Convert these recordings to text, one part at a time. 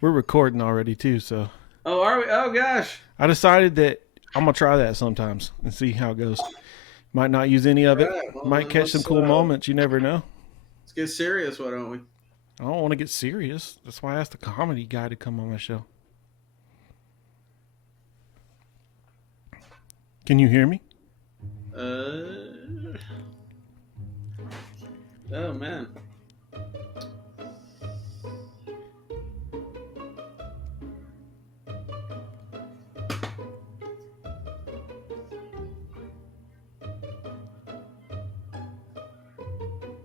We're recording already too, so Oh, are we? Oh, gosh. I decided that I'm gonna try that sometimes and see how it goes. Might not use any All of it. right. Well, Might then catch some cool moments. You never know. let's get serious, why don't we? I don't want to get serious. That's why I asked the comedy guy to come on my show. Can you hear me? Uh. Oh, man.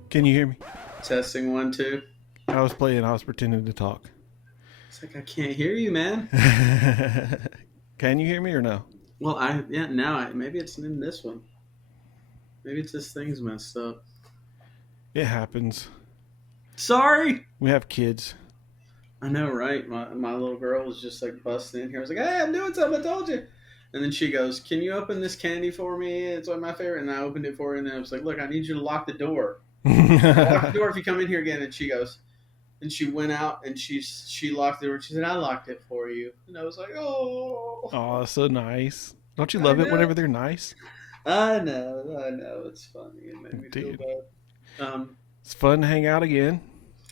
Can you hear me? Testing 1, 2. I was pretending to talk. It's like I can't hear you, man. Can you hear me or no? Well, maybe it's in this one. Maybe it's this thing's messed up. It happens. Sorry. We have kids. I know, right? My little girl was just like busting in here. I was like, "Hey, I'm doing something. I told you." And then she goes, "Can you open this candy for me? It's one of my favorite." And I opened it for her, and then I was like, "Look, I need you to lock the door. Lock the door if you come in here again." And she goes, and she went out and she locked the door. She said, "I locked it for you." And I was like, "Oh, Oh, that's so nice. Don't you love it whenever they're nice? I know. It's funny. It made me Dude. feel bad. It's fun to hang out again.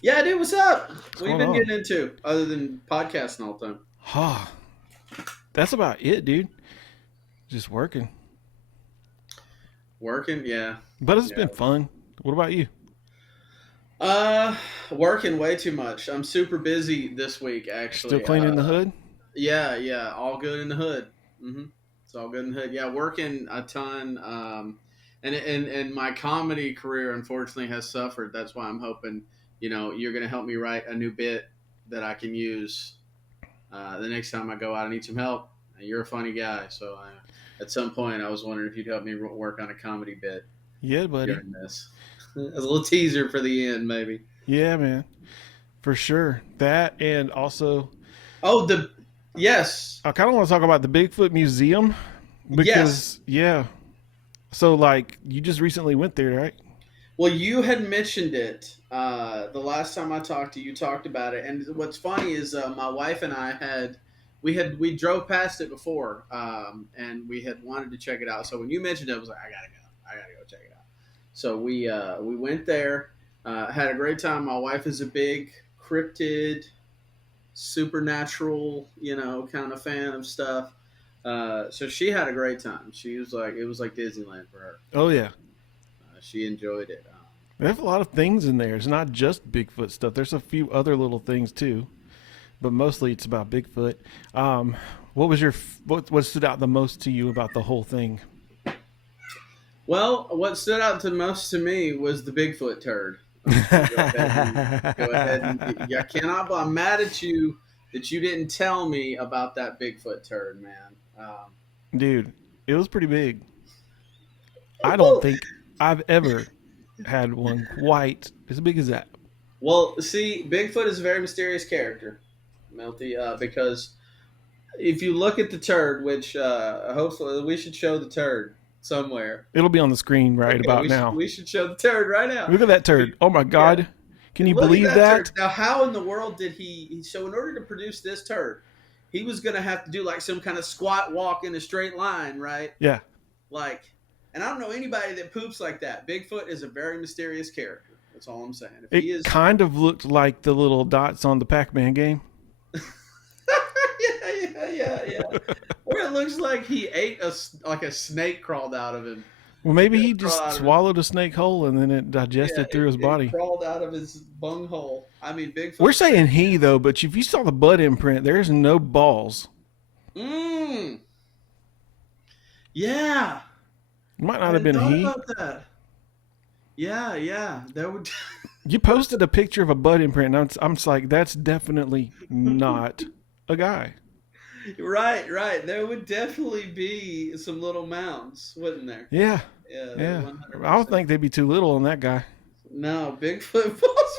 Yeah, dude, what's up? What's What have you been getting into other than podcasting all the time? That's about it, dude. Just working. Working, yeah. But it's been fun. What about you? Working way too much. I'm super busy this week, actually. Still cleaning the hood? Yeah. All good in the hood. It's all good in the hood. Yeah, working a ton. And my comedy career, unfortunately, has suffered. That's why I'm hoping, you're going to help me write a new bit that I can use the next time I go out and need some help. You're a funny guy, so at some point I was wondering if you'd help me work on a comedy bit. Yeah, buddy. During this. As a little teaser for the end, maybe. Yeah, man. For sure. That and also... Yes. I kind of want to talk about the Bigfoot Museum. Because, yeah. So, you just recently went there, right? Well, you had mentioned it the last time I talked to you. You talked about it. And what's funny is my wife and I we drove past it before, and we had wanted to check it out. So when you mentioned it, I was like, I gotta go check it out. So we went there, had a great time. My wife is a big cryptid, supernatural, kind of fan of stuff. So she had a great time. She was like, it was like Disneyland for her. Oh, yeah. She enjoyed it. There's a lot of things in there. It's not just Bigfoot stuff. There's a few other little things too, but mostly it's about Bigfoot. What stood out the most to you about the whole thing? Well, what stood out the most to me was the Bigfoot turd. Go ahead and I'm mad at you that you didn't tell me about that Bigfoot turd, man. Dude, it was pretty big. I don't think I've ever had one quite as big as that. Well, see, Bigfoot is a very mysterious character, Milty, because if you look at the turd, which hopefully we should show the turd somewhere. It'll be on the screen about now. We should show the turd right now. Look at that turd. Oh, my God. Yeah. Can you believe that? Now, how in the world did so in order to produce this turd, he was going to have to do like some kind of squat walk in a straight line, right? Yeah. And I don't know anybody that poops like that. Bigfoot is a very mysterious character. That's all I'm saying. It kind of looked like the little dots on the Pac-Man game. Yeah. Or it looks like he ate a snake crawled out of him. Well, maybe he just swallowed a snake whole and then it digested through his body. It crawled out of his bunghole. I mean, Bigfoot. We're saying he, though, but if you saw the butt imprint, there's no balls. Yeah. It might not have been a he. About that. Yeah. That would. You posted a picture of a butt imprint, and I'm just like, that's definitely not a guy. Right. There would definitely be some little mounds, wouldn't there? Yeah. 100%. I don't think they'd be too little on that guy. No, Bigfoot balls.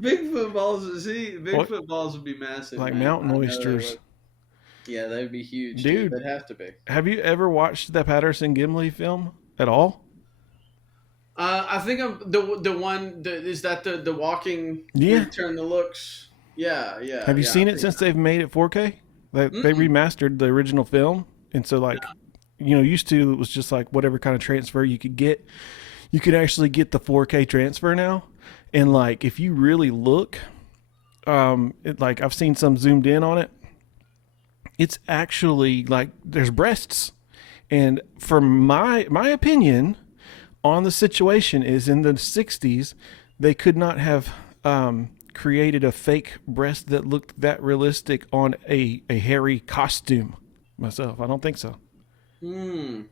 Bigfoot balls would be massive. Like mountain oysters. Yeah, they'd be huge. Dude, they'd have to be. Have you ever watched the Patterson Gimlin film at all? I think I'm the one. Is that the walking? Yeah. Return the looks. Yeah, yeah, Have you yeah. seen it since they've made it 4K? They Mm-mm. remastered the original film, and so like, used to it was just like whatever kind of transfer you could get. You could actually get the 4K transfer now, and like if you really look, like I've seen some zoomed in on it. It's actually like there's breasts, and from my opinion on the situation is in the 60s they could not have created a fake breast that looked that realistic on a hairy costume. Myself, I don't think so. Hmm.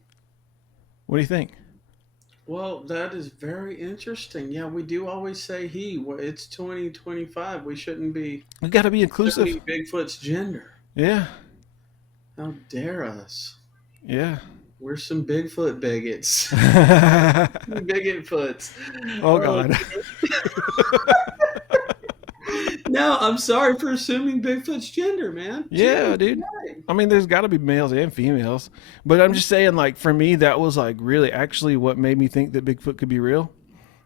What do you think? Well, that is very interesting. Yeah, we do always say he. Well, it's 2025. We shouldn't be We got to be inclusive. assuming Bigfoot's gender. Yeah, How dare us? yeah. We're some Bigfoot bigots. Bigot foots. Oh Oh, God. no, I'm sorry for assuming Bigfoot's gender, man. Yeah, Chill. dude. I mean, there's got to be males and females, but I'm just saying, like, for me, that was like really actually what made me think that Bigfoot could be real.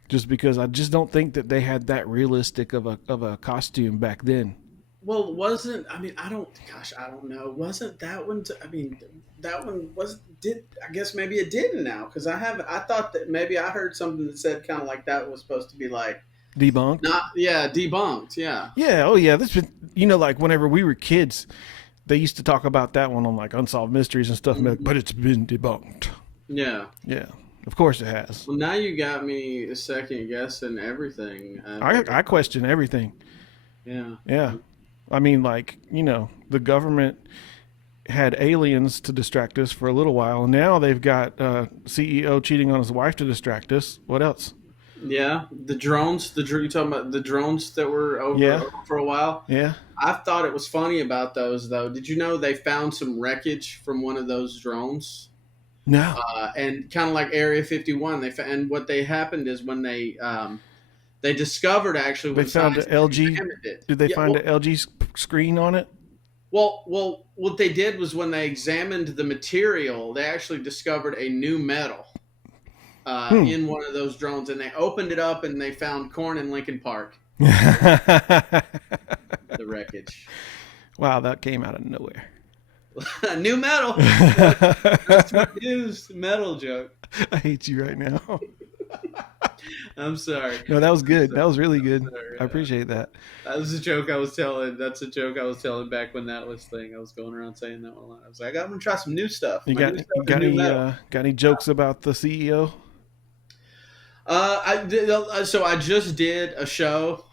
Just because I just don't think that they had that realistic of a costume back then. Well, wasn't I mean I don't gosh I don't know wasn't that one I mean that one was did I guess maybe it didn't now because I thought that maybe I heard something that said kind of like that was supposed to be like Debunked. not yeah debunked yeah Yeah. Oh yeah. This been like whenever we were kids, they used to talk about that one on like unsolved mysteries and stuff. And be like, Mhm. but it's been debunked. yeah. Yeah. Of course it has. Well, now you got me second guessing everything. I question everything. Yeah. Yeah. I mean, like, the government had aliens to distract us for a little while. And now they've got CEO cheating on his wife to distract us. What else? Yeah, the drones. You talking about the drones that were Yeah. over for a while? Yeah. I thought it was funny about those though. Did you know they found some wreckage from one of those drones? No. And kind of like Area 51, and what they happened is when they discovered actually They when found an scientists LG. examined it. Did they Yeah, find an LG screen on it? what they did was when they examined the material, they actually discovered a new metal Hmm. in one of those drones, and they opened it up and they found corn in Lincoln Park, the wreckage. Wow, that came out of nowhere. New metal. That's my news. Metal joke. I hate you right now. I'm sorry. No, that was good. That was really good. Sorry, I appreciate that. that was a joke I was telling. That's a joke I was telling back when that was thing. I was going around saying that one a lot. I was like, I'm gonna try some new stuff. You My got new you stuff is got new any metal. got any jokes about the CEO? I did, so I just did a show.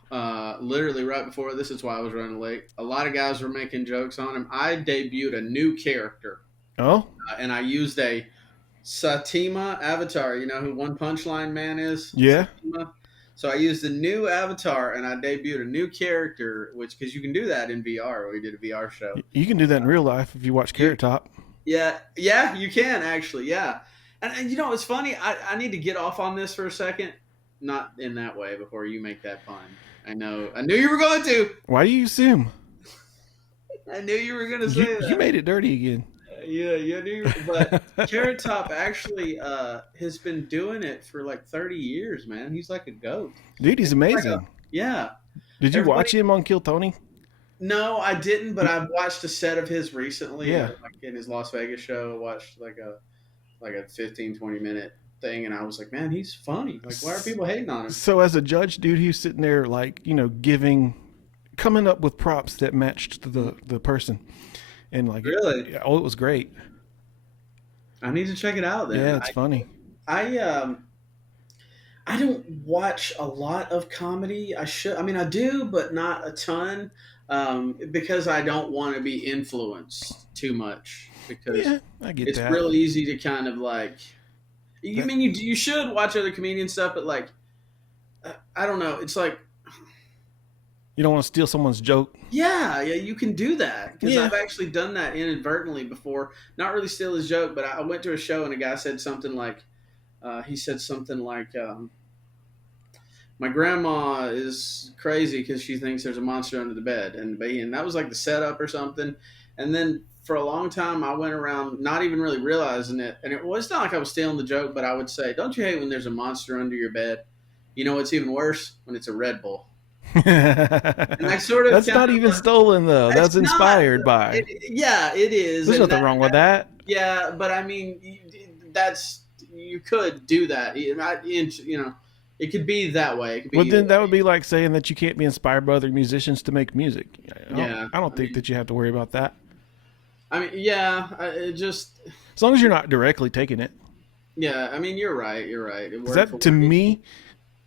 Literally right before this is why I was running late. A lot of guys were making jokes on him. I debuted a new character, Oh, and I used a Satima avatar. You know who One Punchline Man is? yeah. Satima. So I used a new avatar and I debuted a new character, which because you can do that in VR. We did a VR show. You can do that in real life if you watch Carrot Top. Yeah, yeah, you can actually. Yeah, and it's funny. I need to get off on this for a second. Not in that way before you make that pun. I know. I knew you were going to. Why do you assume? I knew you were going to say You that. made it dirty again. Yeah, you knew. But Carrot Top actually has been doing it for like 30 years, man. He's like a goat. Dude, he's amazing. Yeah. Did you Everybody- watch him on Kill Tony? No, I didn't, but I've watched a set of his recently. Yeah. Like in his Las Vegas show, I watched like a 15, 20-minute thing, and I was like, man, he's funny. Like, why are people hating on him? So as a judge, dude, he was sitting there like, coming up with props that matched the person. And like, Really? oh, it was great. I need to check it out then. Yeah, it's funny. I don't watch a lot of comedy. I should. I mean, I do, but not a ton, because I don't want to be influenced too much. Because Yeah, I get it's that. real easy to kind of like. You mean you should watch other comedian stuff, but like, I don't know. It's like, You don't want to steal someone's joke. yeah, you can do that because Yeah. I've actually done that inadvertently before. Not really steal his joke, but I went to a show and a guy said something like, he said something like, "My grandma is crazy because she thinks there's a monster under the bed," and that was like the setup or something. And then for a long time, I went around not even really realizing it, and it's not like I was stealing the joke, but I would say, "Don't you hate when there's a monster under your bed?" You know what's even worse? When it's a Red Bull. And I sort of That's kind not of even stolen though. it's That's not. inspired by. Yeah, it is, There's and nothing wrong with that. yeah, but I mean, that's you could do that. You know, it could be that way. It could be Well, either then that way. would be like saying that you can't be inspired by other musicians to make music. Yeah, I don't think that you have to worry about that. I mean, yeah, it just As long as you're not directly taking it. yeah. I mean, you're right. You're right. Because Word for that, to word. me,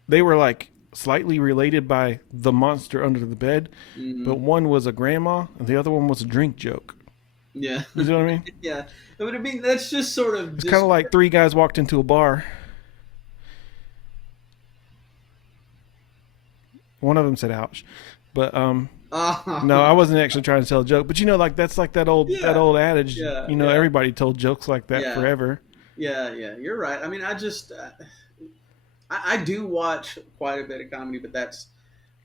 they were like slightly related by the monster under the bed, Mm-hmm. but one was a grandma and the other one was a drink joke. Yeah, You know what I mean? yeah. But I mean, that's just sort of It's kind just. of like three guys walked into a bar. One of them said "ouch," but no, I wasn't actually trying to tell a joke. But you know, like that's like that Yeah, old adage. yeah, You know, yeah, everybody told jokes like that yeah, forever. yeah, yeah. You're right. I mean, I do watch quite a bit of comedy, but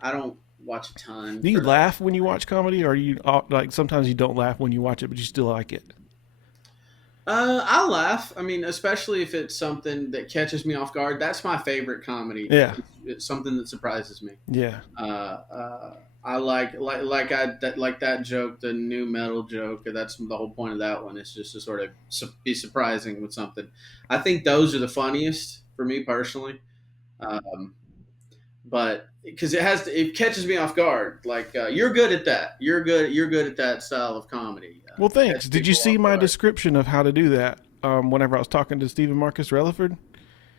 I don't watch a ton Do you for that. laugh when you watch comedy, or you like sometimes you don't laugh when you watch it, but you still like it? I laugh. I mean, especially if it's something that catches me off guard. That's my favorite comedy. Yeah, It's something that surprises me. yeah. I like that joke, the new metal joke. That's the whole point of that one. It's just to sort of be surprising with something. I think those are the funniest for me personally. Um, but because it catches me off guard. Like you're good at that. You're good at that style of comedy. Well, Catch thanks. Did you people see off my guard. description of how to do that? Whenever I was talking to Stephen Marcus Relaford.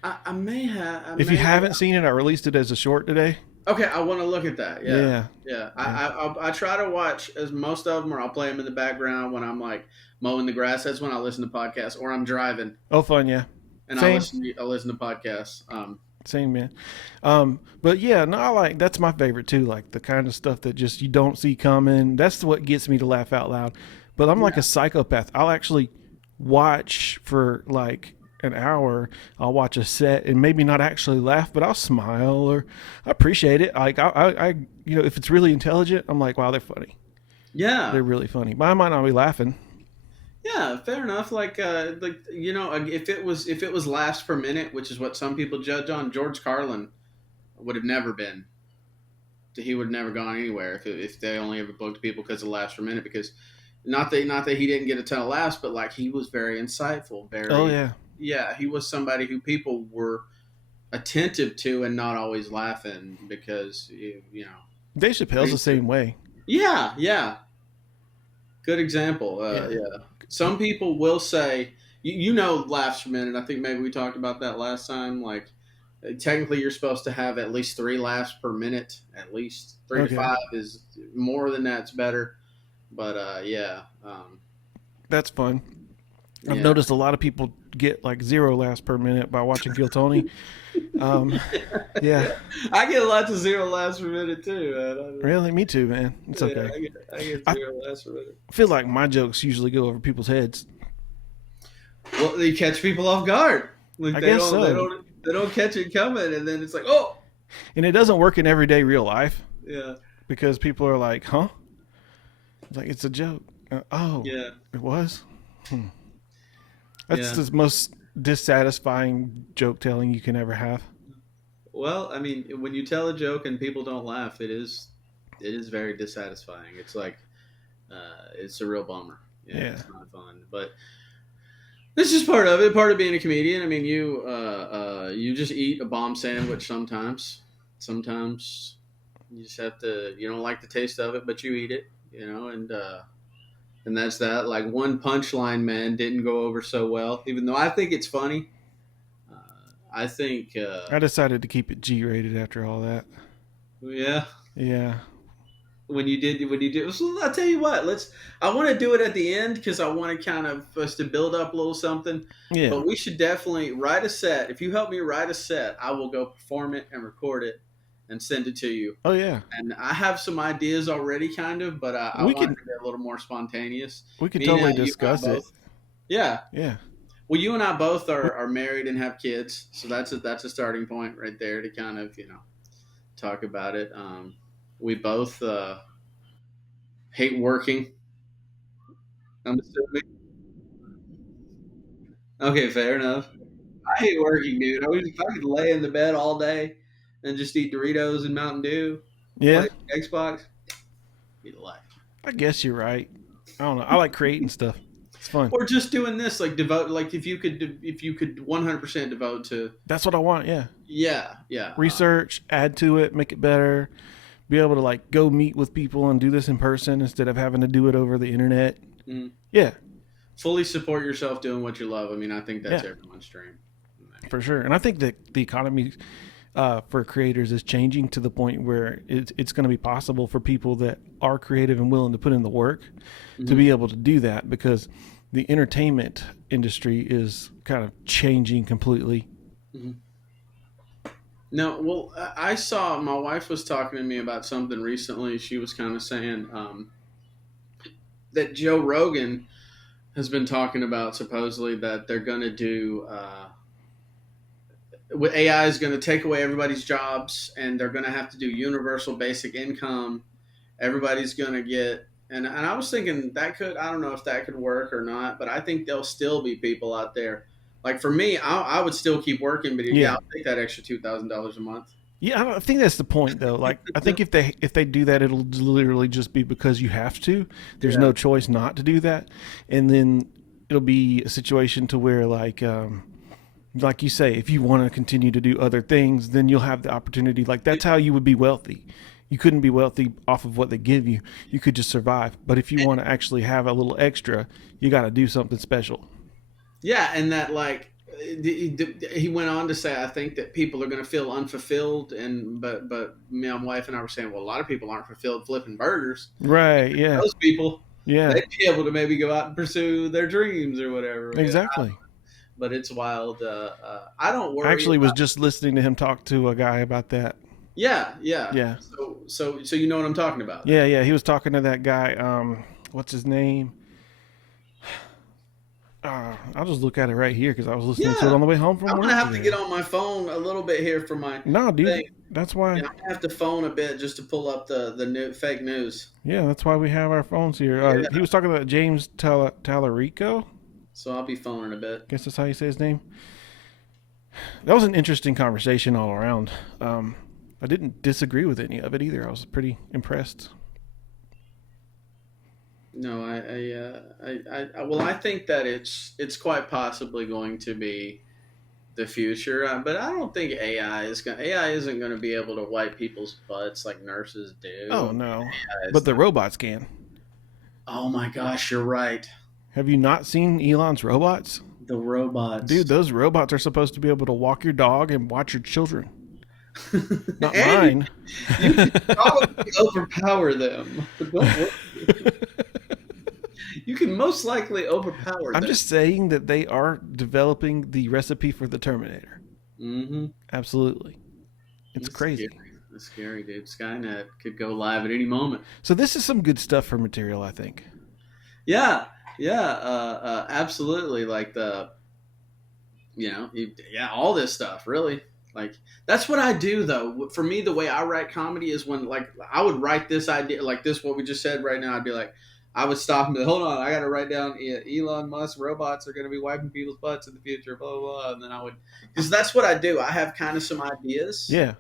I may have. I If you may have. haven't seen it, I released it as a short today. Okay, I want to look at that. Yeah, Yeah. yeah. Yeah. I try to watch as most of them, or I'll play them in the background when I'm like mowing the grass. That's when I listen to podcasts, or I'm driving Oh, fun. Yeah. and Same. I listen to podcasts. Same, man. But yeah, no, I like that's my favorite too. Like the kind of stuff that just you don't see coming. That's what gets me to laugh out loud. But I'm like Yeah, a psychopath. I'll actually watch for like an hour. I'll watch a set and maybe not actually laugh, but I'll smile or I appreciate it. Like you know, if it's really intelligent, I'm like, wow, they're funny. yeah, They're really funny. But I might not be laughing. yeah. Fair enough. Like you know, if it was laughs per minute, which is what some people judge on, George Carlin would have never been. He would have never gone anywhere if they only ever booked people because of laughs per minute. Because not that he didn't get a ton of laughs, but like he was very insightful, Oh very yeah, yeah. He was somebody who people were attentive to and not always laughing because you know Dave Chappelle's the same way. yeah, yeah, good example. Yeah. Yeah, some people will say you know laughs per minute. I think maybe we talked about that last time. Like technically, you're supposed to have at least 3 laughs per minute. At least 3 to 5 Okay, is more than that's better. But yeah, that's fun. I've yeah. noticed a lot of people get like 0 laughs per minute by watching Kill Tony. Um, yeah, I get lots of 0 laughs per minute too, man. really, me too, man. It's Yeah, okay. I get I 0 laughs per minute. feel like my jokes usually go over people's heads. Well, they catch people off guard. Like I guess so, they don't catch it coming, and then it's like, oh, and it doesn't work in everyday real life yeah, because people are like, "Huh?" It's like it's a joke. Oh, yeah, it was. That's yeah. the most dissatisfying joke telling you can ever have. Well, I mean, when you tell a joke and people don't laugh, it is very dissatisfying. It's like it's a real bummer. Yeah, Yeah. it's not fun, but this is part of it. Part of being a comedian. I mean, you just eat a bomb sandwich sometimes. Sometimes you just have to. You don't like the taste of it, but you eat it. You know, and that's that. Like one punchline, man, didn't go over so well. Even though I think it's funny, uh, I think I decided to keep it G-rated after all that. yeah. Yeah. When you did, so I'll tell you what. I want to do it at the end because I want to kind of us to build up a little something. Yeah. But we should definitely write a set. If you help me write a set, I will go perform it and record it and send it to you. Oh yeah. And I have some ideas already, kind of, but I We want could it to get a little more spontaneous. we could Me totally and you and I discuss it. both. Yeah. Yeah. Well, you and I both are married and have kids, so that's a starting point right there to kind of talk about it. We both hate working. I'm assuming. Okay, fair enough. I hate working, dude. I could lay in the bed all day and just eat Doritos and Mountain Dew. Yeah, Play Xbox. Be the life. I guess you're right. I don't know. I like creating stuff. It's fun. Or just doing this, like devote, like if you could 100% devote to. That's what I want. Yeah. Yeah. Research, add to it, make it better. Be able to like go meet with people and do this in person instead of having to do it over the internet. Mm. Yeah. Fully support yourself doing what you love. I mean, I think that's everyone's dream. For sure. And I think that the economy for creators is changing to the point where it's going to be possible for people that are creative and willing to put in the work to be able to do that, because the entertainment industry is kind of changing completely. Mm-hmm. No, well, I saw my wife was talking to me about something recently. She was kind of saying that Joe Rogan has been talking about supposedly that they're going to do AI is going to take away everybody's jobs, and they're going to have to do universal basic income. Everybody's going to get, and I was thinking that could, I don't know if that could work or not, but I think there'll still be people out there. Like for me, I would still keep working, but I'll take that extra $2,000 a month. Yeah, I think that's the point, though. Like, I think if they do that, it'll literally just be because you have to. There's no choice not to do that, and then it'll be a situation to where, like you say, if you want to continue to do other things, then you'll have the opportunity. Like that's how you would be wealthy. You couldn't be wealthy off of what they give you. You could just survive. But if you want to actually have a little extra, you got to do something special. Yeah, and that like he went on to say, I think that people are going to feel unfulfilled, and but my wife and I were saying, well, a lot of people aren't fulfilled flipping burgers. Right. Yeah. Those people. Yeah. They'd be able to maybe go out and pursue their dreams or whatever. Exactly. But it's wild. I don't worry. I actually was just listening to him talk to a guy about that. Yeah. So you know what I'm talking about. Yeah. He was talking to that guy. What's his name? I'll just look at it right here because I was listening to it on the way home from work. I'm gonna have to get on my phone a little bit here for my. No, dude. thing. That's why. Yeah, I'm gonna have to phone a bit just to pull up the new fake news. Yeah, that's why we have our phones here. He was talking about James Tallarico. So I'll be phoning a bit. Guess that's how you say his name. That was an interesting conversation all around. I didn't disagree with any of it either. I was pretty impressed. No, I think that it's quite possibly going to be the future, but I don't think AI isn't going to be able to wipe people's butts like nurses do. Oh no, but the robots can. Oh my gosh, you're right. Have you not seen Elon's robots? The robots, dude. Those robots are supposed to be able to walk your dog and watch your children. Not mine. You can probably overpower them, but don't worry. You can most likely overpower them. I'm just saying that they are developing the recipe for the Terminator. Mm-hmm. Absolutely. It's crazy. It's scary, dude. Skynet could go live at any moment. So this is some good stuff for material, I think. Yeah, absolutely. Like all this stuff, really. Like, that's what I do, though. For me, the way I write comedy is when, like, I would write this idea, like this, what we just said right now. I'd be like, I would stop and be like, hold on, I got to write down Elon Musk robots are going to be wiping people's butts in the future, blah, blah, blah. And then I would, because that's what I do. I have kind of some ideas. Yeah.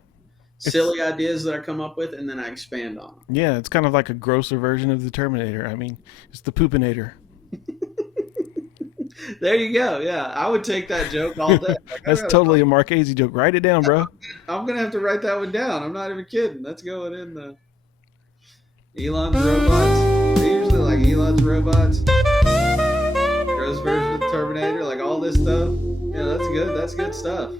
Silly ideas that I come up with, and then I expand on them. Yeah, it's kind of like a grosser version of the Terminator. I mean, it's the Poopinator. There you go. Yeah, I would take that joke all day. Like, that's totally a Markazie joke. Write it down, bro. I'm going to have to write that one down. I'm not even kidding. That's going in the Elon's robots. They usually like Elon's robots. Gross version of the Terminator, like all this stuff. Yeah, that's good. That's good stuff.